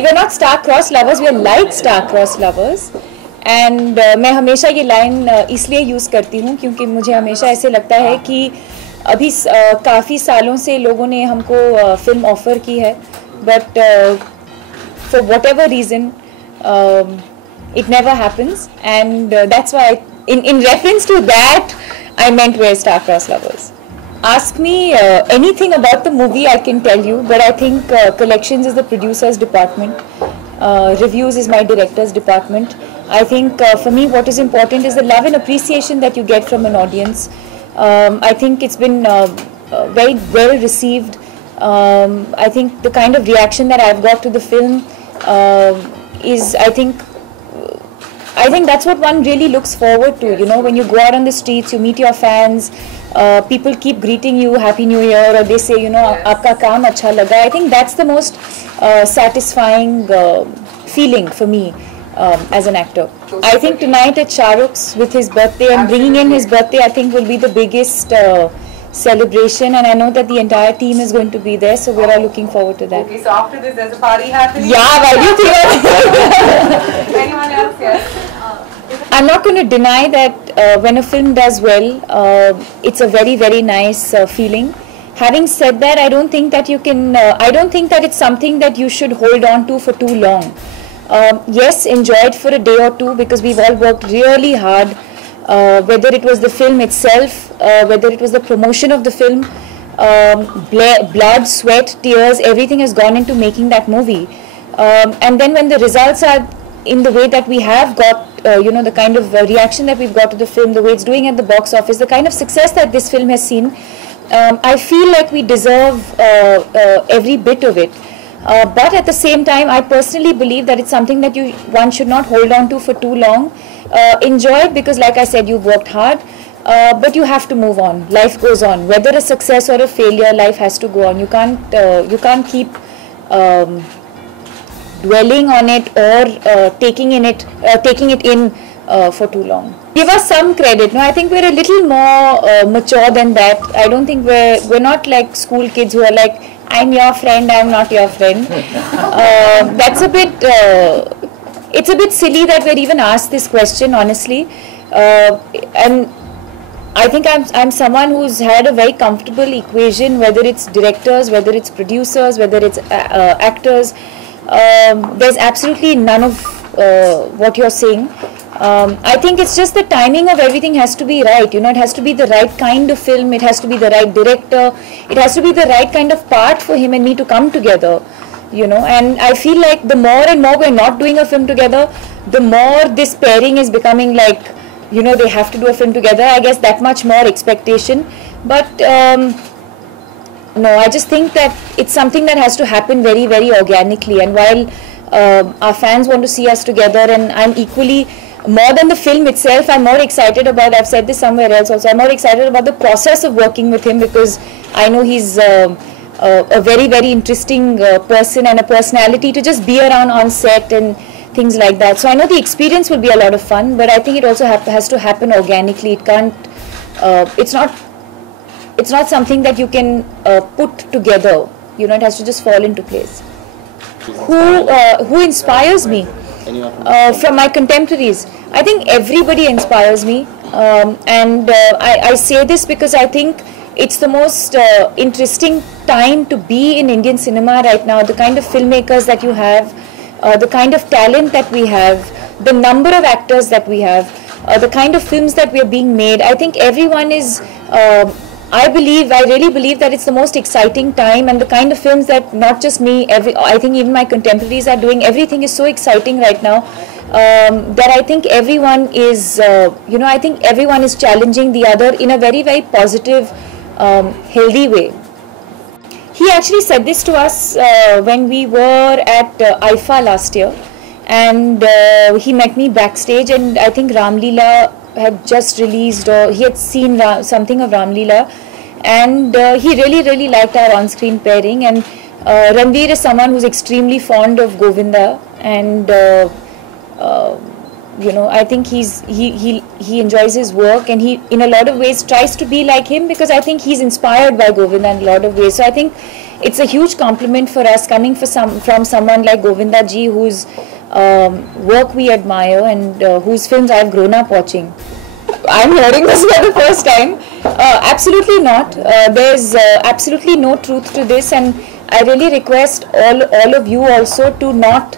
Well, we're not star-crossed lovers, we're like star-crossed lovers. And मैं हमेशा ये line इसलिए यूज़ करती हूँ क्योंकि मुझे हमेशा ऐसे लगता है कि अभी काफ़ी सालों से लोगों ने हमको फिल्म ऑफ़र की है, but for what ever reason it never happens, and that's why in reference to that I meant we're star-crossed lovers. Ask me anything about the movie, I can tell you, but I think collections is the producer's department, reviews is my director's department. I think for me what is important is the love and appreciation that you get from an audience. I think it's been very well received. I think the kind of reaction that I've got to the film is, I think that's what one really looks forward to. You know, when you go out on the streets, you meet your fans, people keep greeting you Happy New Year, or they say, you know, aapka kaam acha laga. I think that's the most satisfying feeling for me as an actor. I think tonight at Shah Rukh's with his birthday and bringing in his birthday, I think will be the biggest celebration, and I know that the entire team is going to be there, so we're all looking forward to that. Okay, so after this there's a party happening? Yeah, why do you think? Anyone else? Yes. I'm not going to deny that when a film does well, it's a very, very nice feeling. Having said that, I don't think that you can, I don't think that it's something that you should hold on to for too long. Yes, enjoy it for a day or two, because we've all worked really hard, whether it was the film itself, whether it was the promotion of the film, blood, sweat, tears, everything has gone into making that movie. And then when the results are in the way that we have got, you know, the kind of reaction that we've got to the film, the way it's doing at the box office, the kind of success that this film has seen, I feel like we deserve every bit of it. But at the same time, I personally believe that it's something that one should not hold on to for too long. Enjoy it, because like I said, you've worked hard, but you have to move on. Life goes on. Whether a success or a failure, life has to go on. You can't keep dwelling on it or taking it in for too long. Give us some credit. No, I think we're a little more mature than that. I don't think we're not like school kids who are like, I'm your friend, I'm not your friend. That's a bit, it's a bit silly that we're even asked this question, honestly. And I think I'm someone who's had a very comfortable equation, whether it's directors, whether it's producers, whether it's actors. There's absolutely none of what you're saying. I think it's just the timing of everything has to be right. You know, it has to be the right kind of film, it has to be the right director, it has to be the right kind of part for him and me to come together, you know. And I feel like the more and more we're not doing a film together, the more this pairing is becoming like, you know, they have to do a film together. I guess that much more expectation. But no, I just think that it's something that has to happen very, very organically. And while our fans want to see us together, and I'm equally, more than the film itself, I'm more excited about, I've said this somewhere else also, I'm more excited about the process of working with him, because I know he's a very, very interesting person and a personality to just be around on set and things like that. So I know the experience will be a lot of fun, but I think it also has to happen organically. It can't, it's not something that you can put together, you know, it has to just fall into place. Who inspires me? From my contemporaries, I think everybody inspires me, and I say this because I think it's the most interesting time to be in Indian cinema right now. The kind of filmmakers that you have, the kind of talent that we have, the number of actors that we have, the kind of films that we are being made. I think everyone is, I really believe that it's the most exciting time, and the kind of films that not just me, I think even my contemporaries are doing, everything is so exciting right now, that I think everyone is, you know, I think everyone is challenging the other in a very, very positive, healthy way. He actually said this to us when we were at IFA last year, and he met me backstage, and I think Ram Leela had just released, or he had seen something of Ram Leela, and he really, really liked our on-screen pairing. And Ranveer is someone who's extremely fond of Govinda, and you know, I think he enjoys his work, and he in a lot of ways tries to be like him, because I think he's inspired by Govinda in a lot of ways. So I think it's a huge compliment for us coming from someone like Govinda ji, whose work we admire and whose films I've grown up watching. I'm hearing this for the first time. Absolutely not. There's absolutely no truth to this, and I really request all of you also to not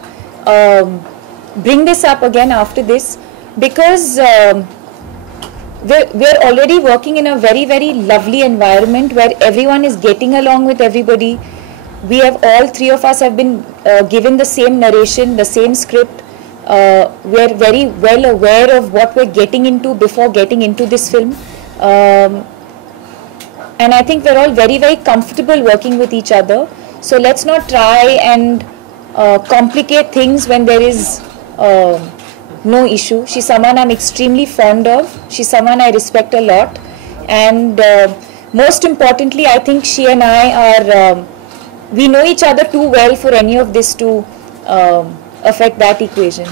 bring this up again after this, because we're already working in a very, very lovely environment where everyone is getting along with everybody. We have, all three of us have been given the same narration, the same script. We're very well aware of what we're getting into before getting into this film. And I think we're all very, very comfortable working with each other. So let's not try and complicate things when there is no issue. She's someone I'm extremely fond of. She's someone I respect a lot. And most importantly, I think she and I are, we know each other too well for any of this to affect that equation.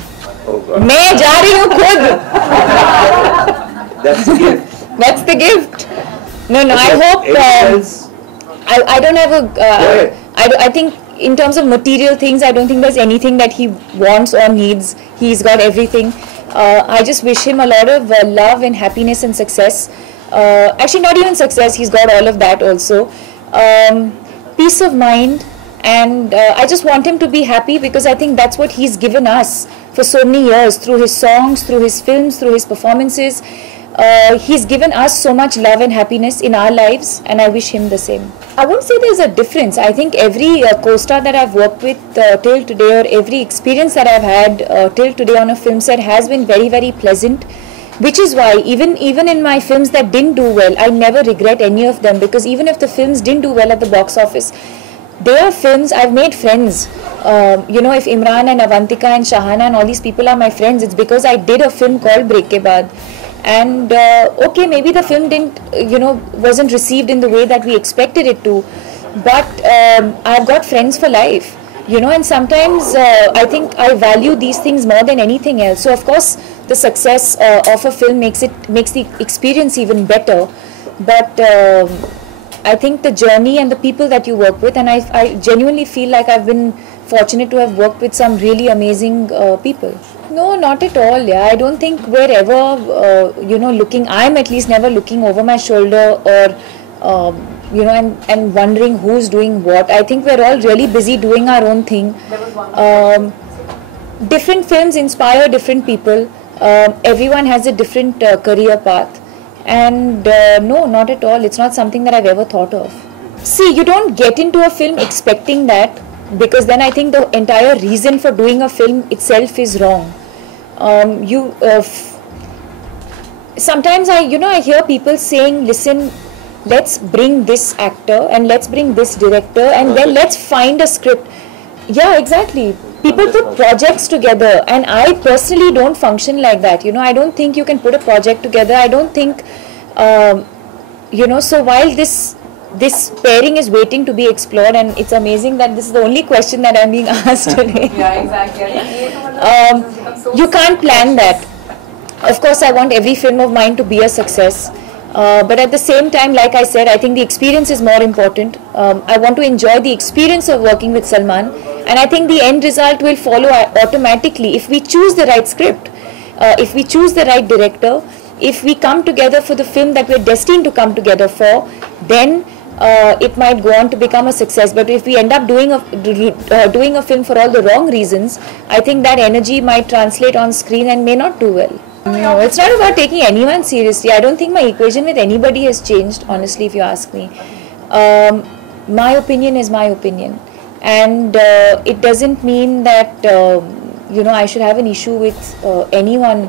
मैं जा रही हूँ खुद. That's the gift. That's the gift. No, I hope. I don't have a. I think in terms of material things, I don't think there's anything that he wants or needs. He's got everything. I just wish him a lot of love and happiness and success. Actually, not even success. He's got all of that also. Peace of mind. And I just want him to be happy, because I think that's what he's given us for so many years, through his songs, through his films, through his performances. He's given us so much love and happiness in our lives, and I wish him the same. I won't say there's a difference. I think every co-star that I've worked with till today, or every experience that I've had till today on a film set, has been very, very pleasant. Which is why even in my films that didn't do well, I never regret any of them, because even if the films didn't do well at the box office, they are films. I've made friends. You know, if Imran and Avantika and Shahana and all these people are my friends, it's because I did a film called Break Ke Baad. And okay, maybe the film didn't, wasn't received in the way that we expected it to, but I've got friends for life, and sometimes I think I value these things more than anything else. So of course, the success of a film makes the experience even better, but I think the journey and the people that you work with, and I genuinely feel like I've been fortunate to have worked with some really amazing people. No, not at all. Yeah, I don't think we're ever, looking. I'm at least never looking over my shoulder or, and wondering who's doing what. I think we're all really busy doing our own thing. Different films inspire different people. Everyone has a different career path. And no, not at all. It's not something that I've ever thought of. See, you don't get into a film expecting that, because then I think the entire reason for doing a film itself is wrong. Sometimes I hear people saying, listen, let's bring this actor and let's bring this director and then let's find a script. Yeah, exactly. People put projects together, and I personally don't function like that. I don't think you can put a project together. I don't think, so while this pairing is waiting to be explored, and it's amazing that this is the only question that I'm being asked today. Yeah, exactly. You can't plan that. Of course, I want every film of mine to be a success. But at the same time, like I said, I think the experience is more important. I want to enjoy the experience of working with Salman, and I think the end result will follow automatically if we choose the right script, if we choose the right director, if we come together for the film that we're destined to come together for, then it might go on to become a success. But if we end up doing a film for all the wrong reasons, I think that energy might translate on screen and may not do well. No, it's not about taking anyone seriously. I don't think my equation with anybody has changed, honestly, if you ask me. My opinion is my opinion. And it doesn't mean that, I should have an issue with anyone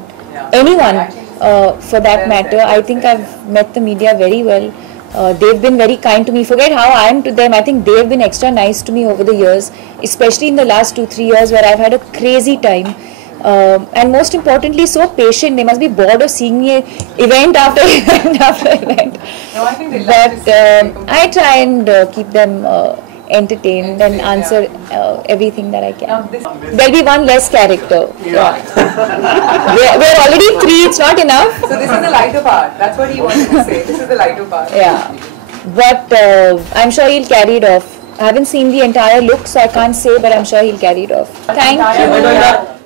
for that matter. I think I've met the media very well. They've been very kind to me. Forget how I am to them. I think they've been extra nice to me over the years, especially in the last 2-3 years where I've had a crazy time. And most importantly, so patient. They must be bored of seeing me event after event after event. No, I think they love but I try and keep them entertained and answer everything that I can. There'll be one less character. Yeah. We're already 3, it's not enough. So this is the lighter part. That's what he wanted to say. This is the lighter part. Yeah. But I'm sure he'll carry it off. I haven't seen the entire look, so I can't say, but I'm sure he'll carry it off. Thank you.